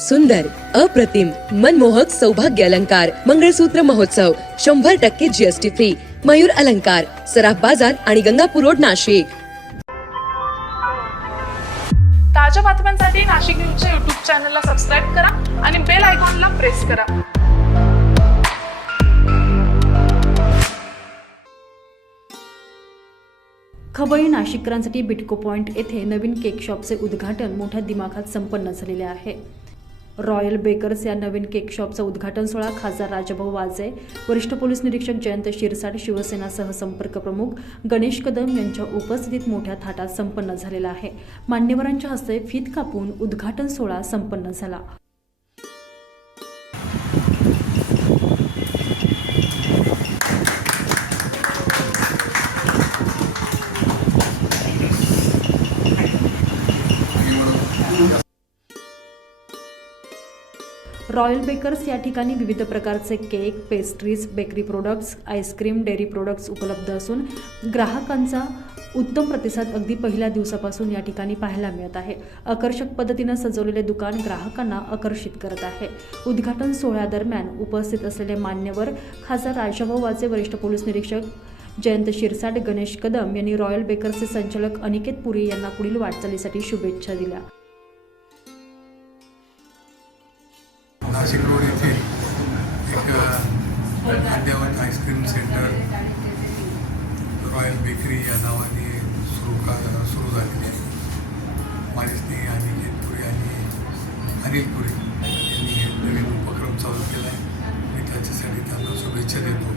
सुंदर अप्रतिम मनमोहक सौभाग्य अलंकार मंगळसूत्र महोत्सव शंभर टक्के जीएसटी फ्री मयूर अलंकार सराफ बाजार आणि गंगापूर रोड नाशिक. ताज्या बातम्यांसाठी नाशिक न्यूजच्या युट्यूब चॅनलला सबस्क्राईब करा आणि बेल आयकॉनला प्रेस करा. खबळी नाशिककरांसाठी बिटको पॉइंट येथे नवीन केक शॉपचे उद्घाटन मोठ्या दिमाखात संपन्न झालेले आहे. रॉयल बेकर्स या नवीन केक शॉपचा उद्घाटन सोहळा खासदार राजभाऊ वाजे वरिष्ठ पोलीस निरीक्षक जयंत शिरसाट शिवसेना सहसंपर्क प्रमुख गणेश कदम यांच्या उपस्थितीत मोठ्या थाटात संपन्न झालेला आहे. मान्यवरांच्या हस्ते फीत कापून उद्घाटन सोहळा संपन्न झाला. रॉयल बेकर्स या ठिकाणी विविध प्रकारचे cake pastries bakery products ice cream dairy products उपलब्ध असून ग्राहकांचा उत्तम प्रतिसाद अगदी पहिल्या दिवसापासून या ठिकाणी पाहायला मिळत आहे. आकर्षक पद्धतीनं सजवलेले दुकान ग्राहकांना आकर्षित करत आहे. उद्घाटन सोहळ्यादरम्यान उपस्थित असलेले मान्यवर खासदार राजाभाऊ वाचे वरिष्ठ पोलीस निरीक्षक जयंत शिरसाट गणेश कदम यांनी रॉयल बेकर्सचे संचालक अनिकेत पुरी यांना पुढील वाटचालीसाठी शुभेच्छा दिल्या. नाशिक रोड येथे एक अद्यावत आईस्क्रीम सेंटर रॉयल बेकरी या नावाने सुरू का सुरू झालेली आहे. माझे स्नेही अनिकेत पुरी आणि अनिल पुरी यांनी हे नवीन उपक्रम चालू केला आहे. मी त्याच्यासाठी त्यांना शुभेच्छा देतो.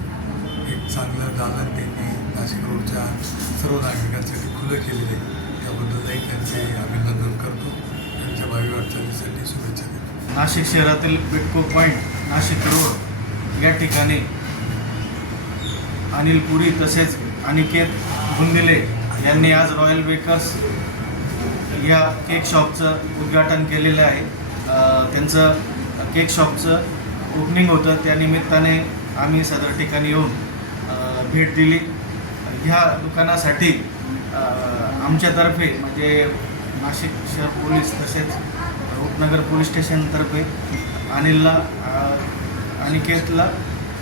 एक चांगलं दालन त्यांनी नाशिक रोडच्या सर्व नागरिकांसाठी खुलं केलेलं आहे. त्याबद्दलही त्यांचे अभिनंदन करतो. त्यांच्या भावी वाटचालीसाठी शुभेच्छा देतो. नाशिक शहरातील बिटको पॉईंट नाशिक रोड या ठिकाणी अनिल पुरी तसेच अनिकेत बुंदिले यांनी आज रॉयल बेकर्स या केक शॉपचं उद्घाटन केलेलं आहे. त्यांचं केक शॉपचं ओपनिंग होतं. त्या निमित्ताने आम्ही सदर ठिकाणी येऊन भेट दिली. ह्या दुकानासाठी आमच्यातर्फे म्हणजे नाशिक शहर पोलीस तसेच उपनगर पोलीस स्टेशनतर्फे अनिलला अनिकेतला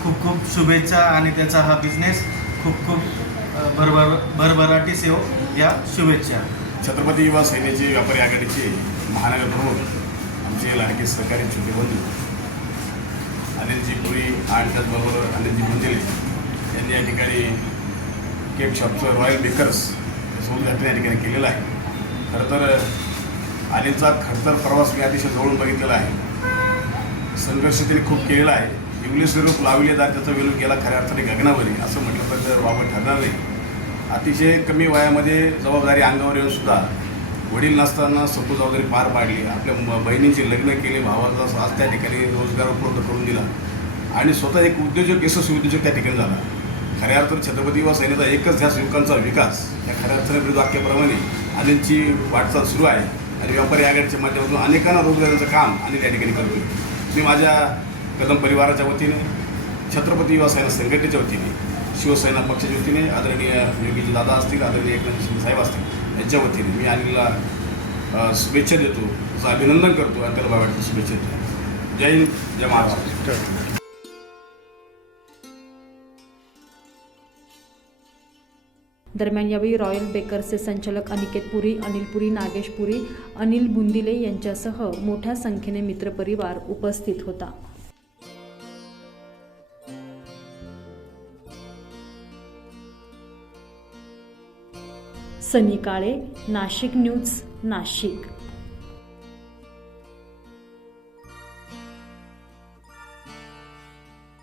खूप खूप शुभेच्छा आणि त्याचा हा बिझनेस खूप खूप भरभर भरभराटी सेव या शुभेच्छा. छत्रपती युवा सेनेचे व्यापारी आघाडीचे महानगर प्रमुख आमचे लाडके सहकारी छोटे बंधू अनिलजी पुरी आणि त्याचबरोबर अनिलजी मंदिले यांनी या ठिकाणी केक शॉपचं रॉयल बेकर्स याचं उद्घाटन या ठिकाणी केलेलं आहे. खरं तर अनिलचा खडतर प्रवास मी अतिशय जवळून बघितलेला आहे. संघर्ष त्यांनी खूप केलेला आहे. इंग्लिश रूप लावले जात त्याचा विरोध गेला खऱ्या अर्थाने गगनावरी असं म्हटलं तर ते ठरणार नाही. अतिशय कमी वयामध्ये जबाबदारी अंगावर येऊन सुद्धा वडील नसताना सोपी जबाबदारी पार पाडली. आपल्या म- बहिणींचे लग्न केले भावाचा आज त्या ठिकाणी रोजगार उपलब्ध करून दिला. आणि स्वतः एक उद्योजक यशस्वी उद्योजक त्या ठिकाणी झाला. खऱ्या अर्थाने छत्रपती व सैन्याचा एकच ध्यास युवकांचा विकास. या खऱ्या अर्थाने वाक्याप्रमाणे अनिलची वाटचाल सुरू आहे. आणि व्यापारी आघाडीच्या माध्यमातून अनेकांना रोजगाराचं काम अनिल त्या ठिकाणी करतो मी माझ्या कदम परिवाराच्या वतीने छत्रपती युवा सेना संघटनेच्या वतीने शिवसेना पक्षाच्या वतीने आदरणीय योगीजी दादा असतील आदरणीय एकनाथ शिंदे साहेब असतील यांच्या वतीने मी अनिलला शुभेच्छा देतो त्याचं अभिनंदन करतो आणि त्याला वाटतं शुभेच्छा देतो. जय हिंद जय महाराष्ट्र. दरम्यान यावेळी रॉयल बेकर्सचे संचालक अनिकेत पुरी अनिल पुरी नागेश पुरी अनिल बुंदिले यांच्यासह मोठ्या संख्येने मित्रपरिवार उपस्थित होता. सनी काळे नाशिक न्यूज नाशिक.